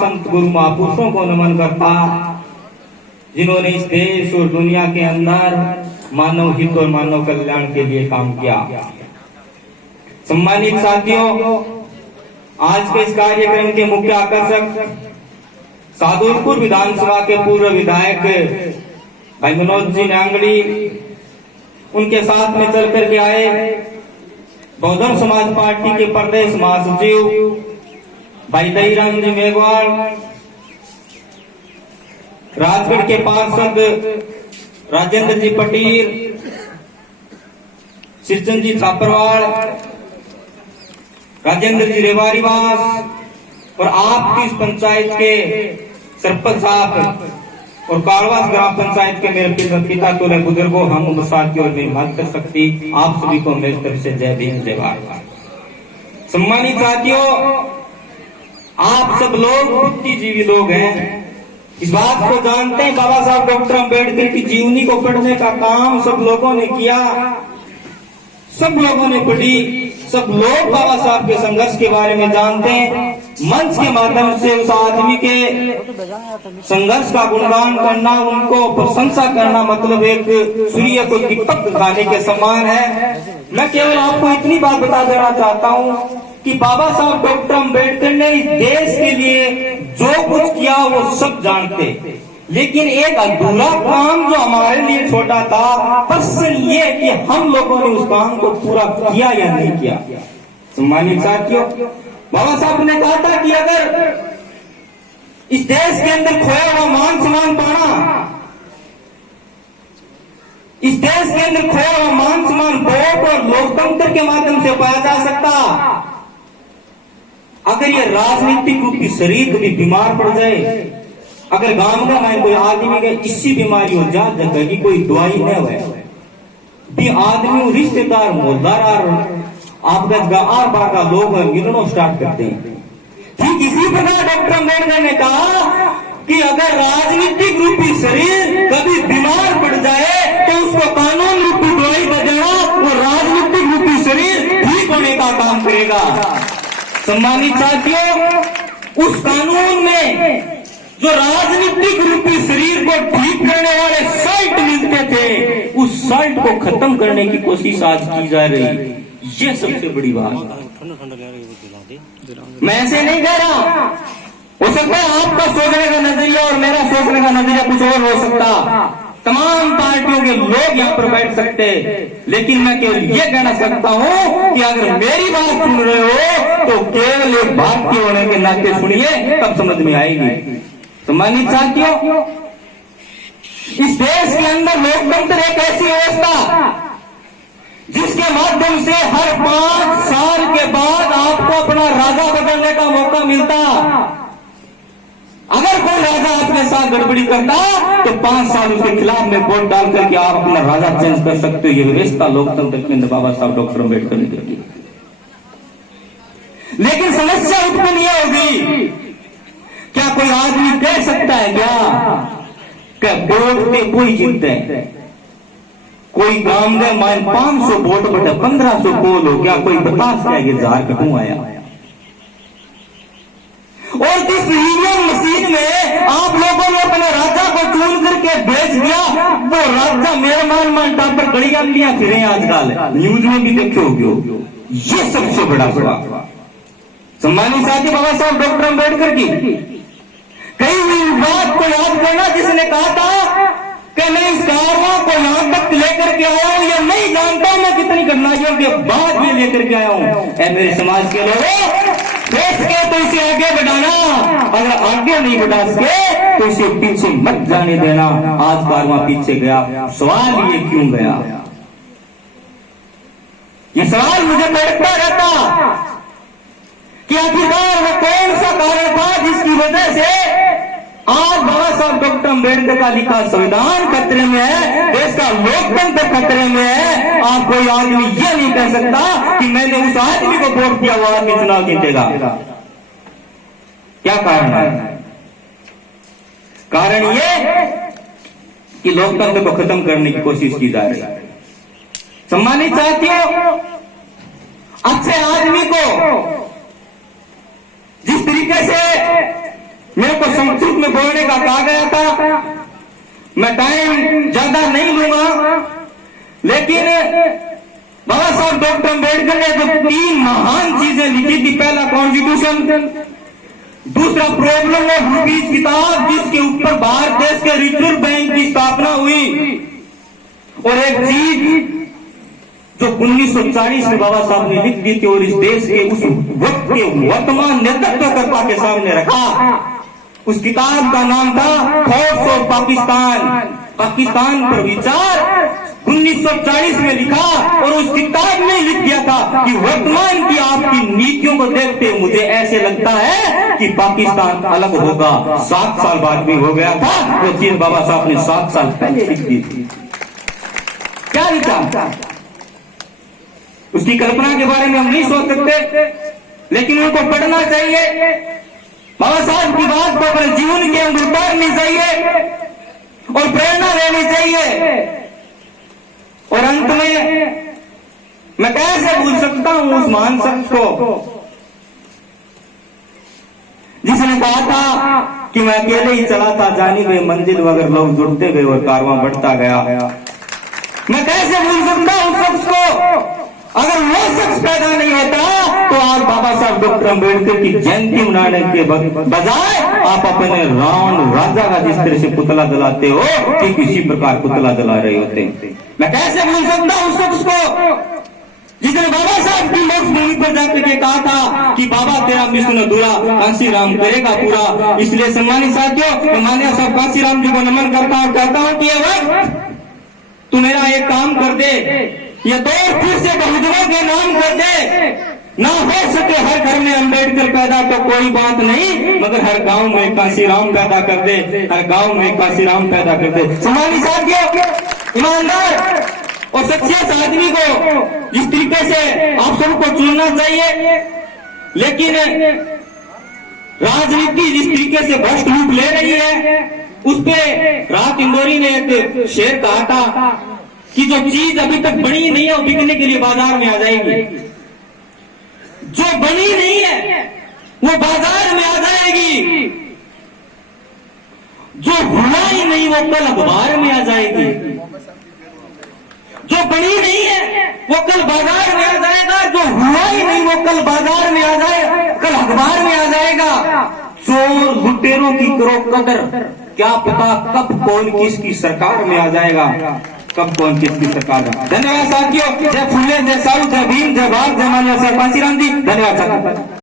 संत गुरु महापुरुषों को नमन करता, जिन्होंने इस देश और दुनिया के अंदर मानव हित और मानव कल्याण के लिए काम किया। सम्मानित साथियों, आज के इस कार्यक्रम के मुख्य आकर्षक सादुलपुर विधानसभा के पूर्व विधायक भाई मनोज जी नांगड़ी, उनके साथ में चल करके आए बहुजन समाज पार्टी के प्रदेश महासचिव भाई दहीराम जी मेघवाल, राजगढ़ के पार्षद राजेंद्र जी पटेल, सिरचंद जी छापरवाल, राजेंद्र जी रेवारीवास और आपकी इस पंचायत के सरपंच साहब और कालवास ग्राम पंचायत के मेरे पिता तुल्य बुजुर्गों, हम साथियों और मेरी मातृ शक्ति, आप सभी को मेरी तरफ से जय भीम जय भारत। सम्मानित साथियों, आप सब लोग बुद्धिजीवी लोग हैं, इस बात को जानते हैं। बाबा साहब डॉक्टर अम्बेडकर की जीवनी को पढ़ने का काम सब लोगों ने किया, सब लोगों ने पढ़ी, सब लोग बाबा साहब के संघर्ष के बारे में जानते हैं। मंच के माध्यम से उस आदमी के संघर्ष का गुणगान करना, उनको प्रशंसा करना, मतलब एक सूर्य को दीपक दिखाने के समान है। मैं केवल आपको इतनी बात बता देना चाहता हूँ कि बाबा साहब डॉक्टर अम्बेडकर ने इस देश के लिए जो कुछ किया वो सब जानते, लेकिन एक अधूरा काम जो हमारे लिए छोटा था, प्रश्न ये कि हम लोगों ने उस काम को पूरा किया या नहीं किया। सम्मानित साथियों, बाबा साहब ने कहा था कि अगर इस देश के अंदर खोया हुआ मान सम्मान पाना, इस देश के अंदर खोया हुआ मान सम्मान वोट और लोकतंत्र के माध्यम से पाया जा सकता, अगर ये राजनीतिक रूप की शरीर कभी बीमार पड़ जाए, अगर गांव का मैं कोई आदमी के इसी बीमारी हो जा जगह की कोई दवाई न हुए, आदमी रिश्तेदार मोहल्लार आपका आर बार का लोग मिलना स्टार्ट करते हैं। ठीक इसी प्रकार डॉक्टर अम्बेडकर ने कहा कि अगर राजनीतिक रूपी शरीर कभी बीमार पड़ जाए तो उसको कानून रूपी दवाई बजाना वो राजनीतिक रूपी शरीर ठीक होने का काम करेगा। सम्मानित साथियों, उस कानून में जो राजनीतिक रूपी शरीर को ठीक करने वाले सल्ट मिलते थे, उस सल्ट को खत्म करने की कोशिश आज की जा रही है। ये सबसे बड़ी बात। मैं ऐसे नहीं कह रहा, हो सकता है आपका सोचने का नजरिया और मेरा सोचने का नजरिया कुछ और हो सकता, तमाम पार्टियों के लोग यहाँ पर बैठ सकते, लेकिन मैं केवल ये कहना सकता हूँ कि अगर मेरी बात सुन रहे हो तो केवल एक भारतीय होने के नाते सुनिए, तब समझ में आएगी। सम्मानित साथियों, इस देश के अंदर लोकतंत्र एक ऐसी व्यवस्था जिसके माध्यम से हर 5 साल के बाद आपको अपना राजा बदलने का मौका मिलता। अगर कोई राजा आपके साथ गड़बड़ी करता तो 5 साल उसके खिलाफ में वोट डाल करके आप अपना राजा चेंज कर सकते हो। ये व्यवस्था लोकतंत्र के अंदर बाबा साहब डॉक्टर अम्बेडकर ने की। लेकिन समस्या उत्पन्न यह होगी, क्या कोई आदमी कह सकता है क्या वोट पे कोई जीतते है? कोई गांव में मान 500 वोट बटे 1500 पोल हो, क्या कोई बता सकता है कि झारखंड आया? और जिस ईवीएम मशीन में आप लोगों ने अपने राजा को चुन करके भेज दिया, वो राजा मेरे मान टापर गड़िया लिया फिरे आजकल न्यूज में भी देखे होगे। ये सबसे बड़ा बड़ा सम्मानित साथी बाबा साहब डॉक्टर अम्बेडकर की कई हुई बात को याद करना, जिसने कहा था कि मैं इस कारवां को यहां तक लेकर के आया हूं, यह नहीं जानता मैं कितनी कठिनाइयों के बाद ये लेकर के आया हूं। मेरे समाज के लोगों, देश के तो इसे आगे बढ़ाना, अगर आगे नहीं बढ़ा सके तो इसे पीछे मत जाने देना। आज कारवां पीछे गया, सवाल ये क्यों गया? ये सवाल मुझे तड़पता रहता कि आखिरकार वो कौन सा कारण था जिसकी वजह से आज बाबा साहब डॉक्टर अम्बेडकर का लिखा संविधान खतरे में है, देश का लोकतंत्र खतरे में है। आप कोई आदमी ये नहीं कह सकता कि मैंने उस आदमी को वोट दिया, वो आदमी चुनाव जीतेगा। क्या कारण है? कारण ये कि लोकतंत्र को खत्म करने की कोशिश की जा रही है। सम्मानित साथियों, अच्छे आदमी को जिस तरीके से संस्कृत में बोलने का कहा गया था। मैं टाइम ज्यादा नहीं लूंगा, लेकिन बाबा साहब डॉक्टर अम्बेडकर ने जो 3 महान चीजें लिखी थी, पहला कॉन्स्टिट्यूशन, दूसरा प्रॉब्लम ऑफ रूपीज किताब जिसके ऊपर भारत देश के रिजर्व बैंक की स्थापना हुई, और एक चीज जो 1940 में बाबा साहब ने लिख दी थी और इस देश के उस वक्त के वर्तमान नेतृत्वकर्ता के सामने रखा। उस किताब का नाम था थॉट्स ऑफ पाकिस्तान, पाकिस्तान पर विचार। 1940 में लिखा और उस किताब में लिख दिया था कि वर्तमान की आपकी नीतियों को देखते मुझे ऐसे लगता है कि पाकिस्तान अलग होगा। 7 साल बाद भी हो गया था, वो चीज बाबा साहब ने 7 साल पहले लिख दी थी। क्या लिखा? उसकी कल्पना के बारे में हम नहीं सोच सकते, लेकिन उनको पढ़ना चाहिए। बाबा साहब की बात को अपने जीवन के अंदर उतारनी चाहिए और प्रेरणा लेनी चाहिए। और अंत में मैं कैसे भूल सकता हूं उस महान शख्स को जिसने कहा था कि मैं अकेले ही चला था जानी गई मंजिल, मगर लोग जुड़ते गए और कारवां बढ़ता गया। मैं कैसे भूल सकता हूं उस शख्स को? अगर वो शख्स पैदा नहीं होता तो आज बाबा साहब डॉक्टर अम्बेडकर की जयंती मनाने के बजाय आप अपने रावण राजा का जिस तरह से पुतला जलाते हो, ठीक इसी प्रकार पुतला जला रहे होते। मैं कैसे भूल सकता हूं उस शख्स को जिसने बाबा साहब की मोक्ष भूमि पर जाकर के कहा था कि बाबा तेरा मिशन अधूरा कांसी राम करेगा पूरा। इसलिए सम्मानित साथियों, मान्य साहब कांसी राम जी को नमन करता हूं, कहता हूं कि ये वक्त तू मेरा एक काम कर दे, ये दौर फिर से बहुजनों के नाम कर दे। ना हो सके हर घर में अम्बेडकर पैदा तो कोई बात नहीं, मगर हर गांव में कांसीराम पैदा कर दे, हर गांव में कांसीराम पैदा कर दे। सम्मानित साथियों, ईमानदार और सच्चे आदमी को जिस तरीके से आप सबको चुनना चाहिए, लेकिन राजनीति जिस तरीके से भ्रष्ट रूप ले रही है, उस पे रात इंदौरी ने एक शेर कहा था कि जो चीज अभी तक बनी नहीं है वो बिकने के लिए बाजार में आ जाएगी, जो बनी नहीं है वो बाजार में आ जाएगी, जो हुआ ही नहीं वो कल अखबार में आ जाएगी, जो बनी नहीं है वो कल बाजार में आ जाएगा, जो हुआ ही नहीं वो कल बाजार में आ जाएगा, कल अखबार में आ जाएगा। चोर लुटेरों की करो कदर, क्या पता कब कौन किसकी सरकार में आ जाएगा, कब कौन किसकी सरकार में। धन्यवाद साथियों, जय फुले, जय साहू, जय भीम, जय भारत, जय मान्य साहब कांसीराम जी। धन्यवाद साथियों।